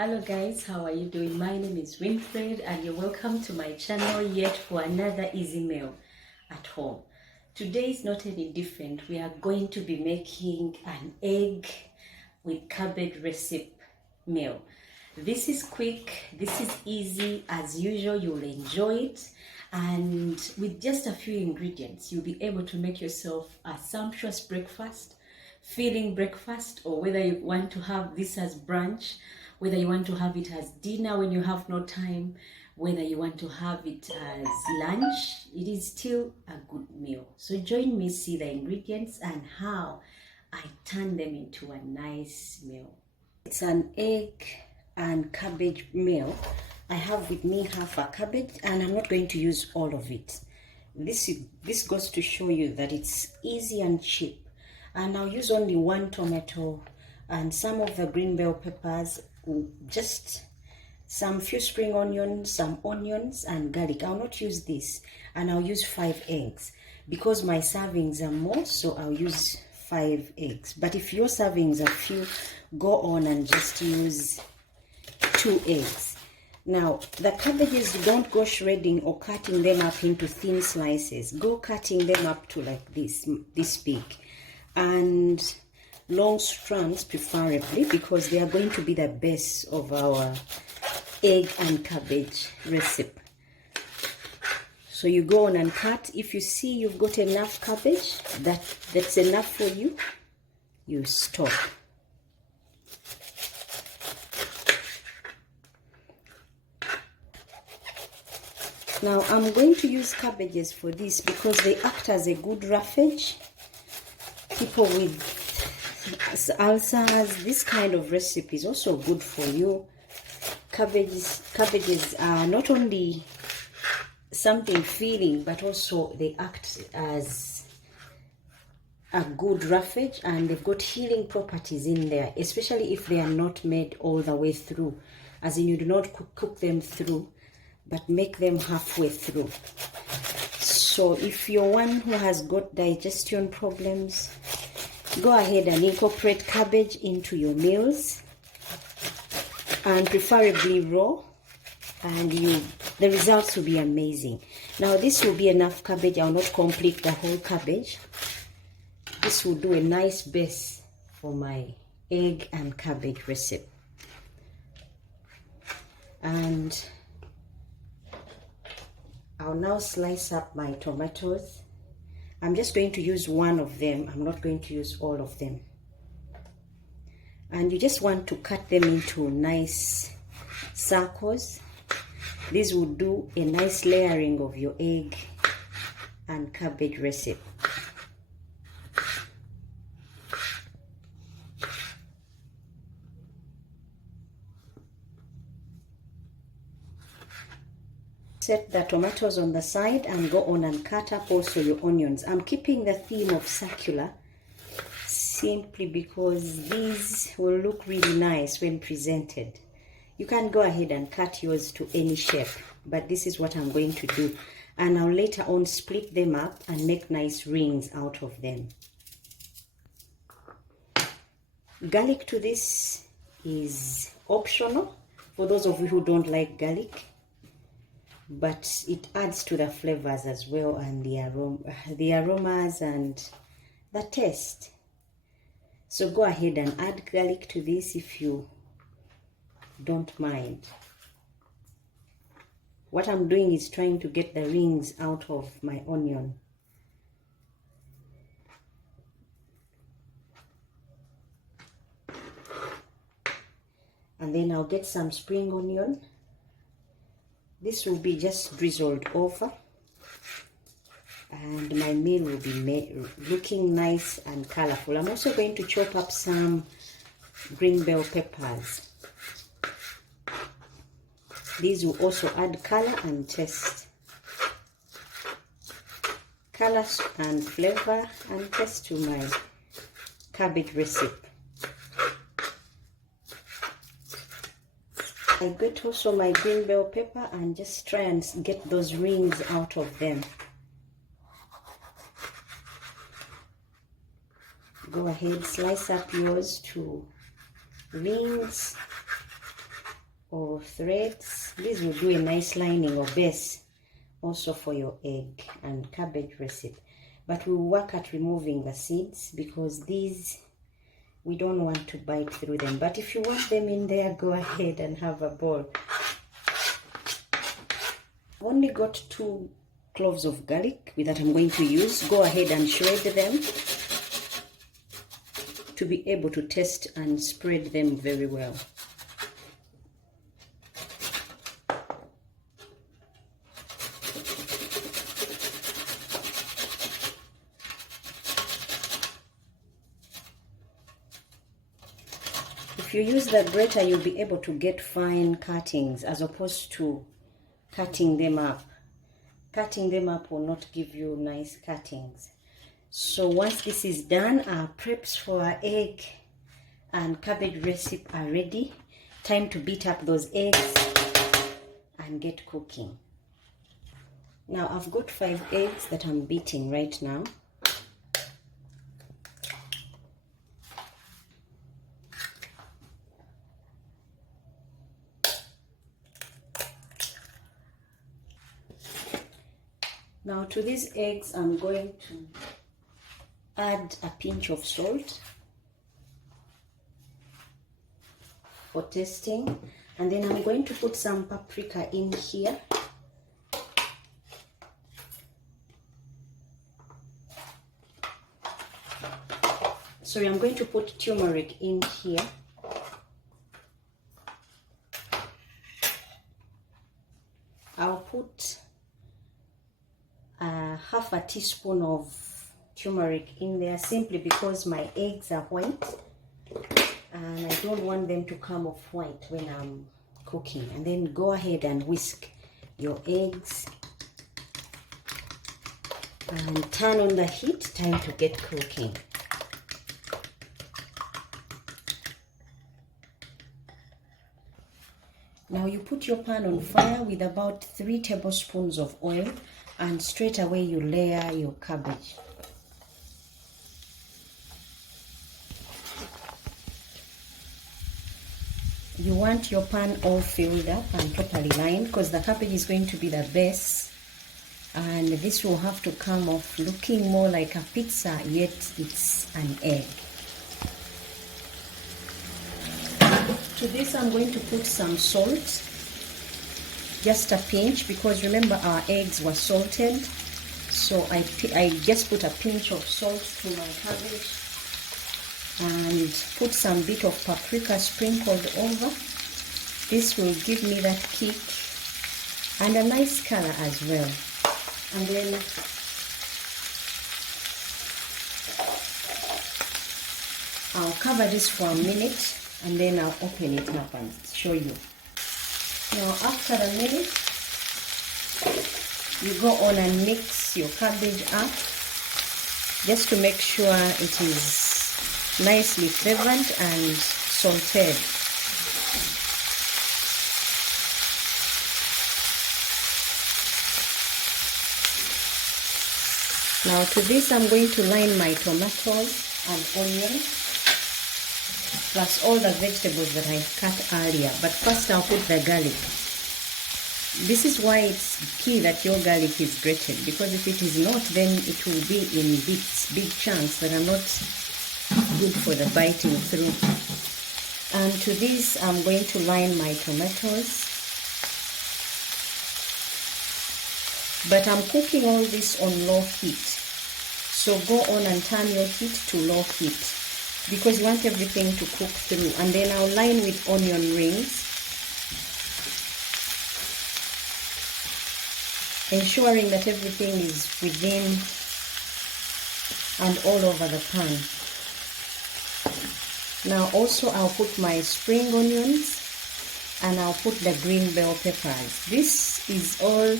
Hello guys, how are you doing? My name is Winfred and you're welcome to my channel yet for another easy meal at home. Today is not any different. We are going to be making an egg with cabbage recipe meal. This is quick, this is easy. As usual, you'll enjoy it, and with just a few ingredients you'll be able to make yourself a sumptuous breakfast, filling breakfast, or whether you want to have this as brunch, whether you want to have it as dinner when you have no time, whether you want to have it as lunch, it is still a good meal. So join me, see the ingredients and how I turn them into a nice meal. It's an egg and cabbage meal. I have with me half a cabbage and I'm not going to use all of it. This goes to show you that it's easy and cheap. And I'll use only one tomato and some of the green bell peppers, just some few spring onions, some onions and garlic. I'll not use this, and I'll use 5 eggs because my servings are more, so I'll use 5 eggs. But if your servings are few, go on and just use 2 eggs. Now the cabbages, don't go shredding or cutting them up into thin slices. Go cutting them up to like this big, and long strands preferably, because they are going to be the base of our egg and cabbage recipe. So you go on and cut. If you see you've got enough cabbage, that's enough for you, you stop. Now I'm going to use cabbages for this because they act as a good roughage. People with ulcers, this kind of recipe is also good for you. Cabbages are not only something filling, but also they act as a good roughage, and they've got healing properties in there, especially if they are not made all the way through, as in you do not cook them through, but make them halfway through. So if you're one who has got digestion problems, go ahead and incorporate cabbage into your meals, and preferably raw, and the results will be amazing. Now this will be enough cabbage. I'll not complete the whole cabbage. This will do a nice base for my egg and cabbage recipe. And I'll now slice up my tomatoes. I'm just going to use one of them. I'm not going to use all of them. And you just want to cut them into nice circles. This will do a nice layering of your egg and cabbage recipe. Set the tomatoes on the side and go on and cut up also your onions. I'm keeping the theme of circular simply because these will look really nice when presented. You can go ahead and cut yours to any shape, but this is what I'm going to do. And I'll later on split them up and make nice rings out of them. Garlic to this is optional for those of you who don't like garlic, but it adds to the flavors as well, and the aromas and the taste. So go ahead and add garlic to this if you don't mind. What I'm doing is trying to get the rings out of my onion. And then I'll get some spring onion. This will be just drizzled over, and my meal will be looking nice and colorful. I'm also going to chop up some green bell peppers. These will also add color and taste. Color and flavor and taste to my cabbage recipe. I get also my green bell pepper and just try and get those rings out of them. Go ahead, slice up yours to rings or threads. This will do a nice lining or base also for your egg and cabbage recipe. But we'll work at removing the seeds because these we don't want to bite through them. But if you want them in there, go ahead and have a bowl. I've only got 2 cloves of garlic that I'm going to use. Go ahead and shred them to be able to taste and spread them very well. If you use the grater, you'll be able to get fine cuttings as opposed to cutting them up. Cutting them up will not give you nice cuttings. So once this is done, our preps for our egg and cabbage recipe are ready. Time to beat up those eggs and get cooking. Now I've got 5 eggs that I'm beating right now. Now to these eggs, I'm going to add a pinch of salt for tasting, and then I'm going to put some paprika in here. Sorry, I'm going to put turmeric in here. I'll put half a teaspoon of turmeric in there simply because my eggs are white and I don't want them to come off white when I'm cooking. And then go ahead and whisk your eggs and turn on the heat. Time to get cooking. Now you put your pan on fire with about 3 tablespoons of oil, and straight away you layer your cabbage. You want your pan all filled up and properly lined because the cabbage is going to be the base, and this will have to come off looking more like a pizza, yet it's an egg. To this I'm going to put some salt. Just a pinch, because remember our eggs were salted, so I just put a pinch of salt to my cabbage and put some bit of paprika sprinkled over. This will give me that kick and a nice color as well. And then I'll cover this for a minute and then I'll open it up and show you. Now after a minute, you go on and mix your cabbage up just to make sure it is nicely flavored and sauteed. Now to this I'm going to line my tomatoes and onions plus all the vegetables that I cut earlier. But first I'll put the garlic. This is why it's key that your garlic is grated, because if it is not, then it will be in bits, big chunks that are not good for the biting through. And to this I'm going to line my tomatoes. But I'm cooking all this on low heat. So go on and turn your heat to low heat, because you want everything to cook through. And then I'll line with onion rings, ensuring that everything is within and all over the pan. Now also I'll put my spring onions and I'll put the green bell peppers. This is all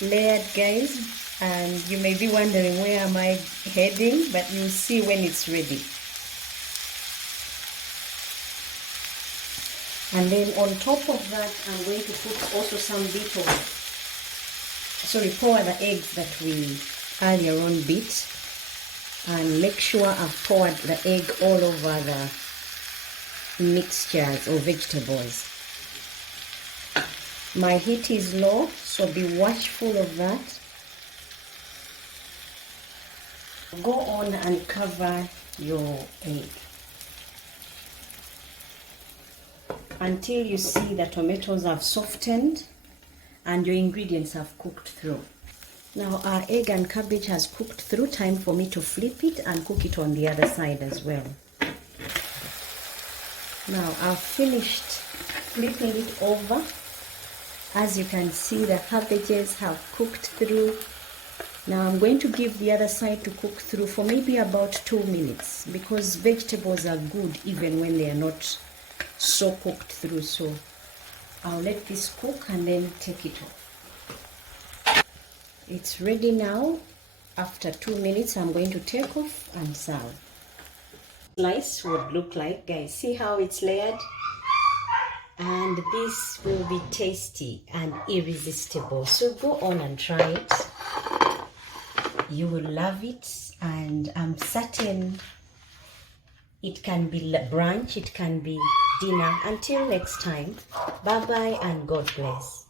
layered, guys, and you may be wondering where am I heading, but you'll see when it's ready. And then on top of that, I'm going to put also some bit of, pour the eggs that we earlier on beat, and make sure I've poured the egg all over the mixtures or vegetables. My heat is low, so be watchful of that. Go on and cover your egg until you see the tomatoes have softened and your ingredients have cooked through. Now our egg and cabbage has cooked through. Time for me to flip it and cook it on the other side as well. Now I've finished flipping it over. As you can see, the cabbages have cooked through. Now I'm going to give the other side to cook through for maybe about 2 minutes, because vegetables are good even when they are not so cooked through. So I'll let this cook and then take it off. It's ready now. After 2 minutes, I'm going to take off and serve. Slice would look like, guys. See how it's layered? And this will be tasty and irresistible. So go on and try it. You will love it, and I'm certain it can be brunch, it can be dinner. Until next time, bye bye and God bless.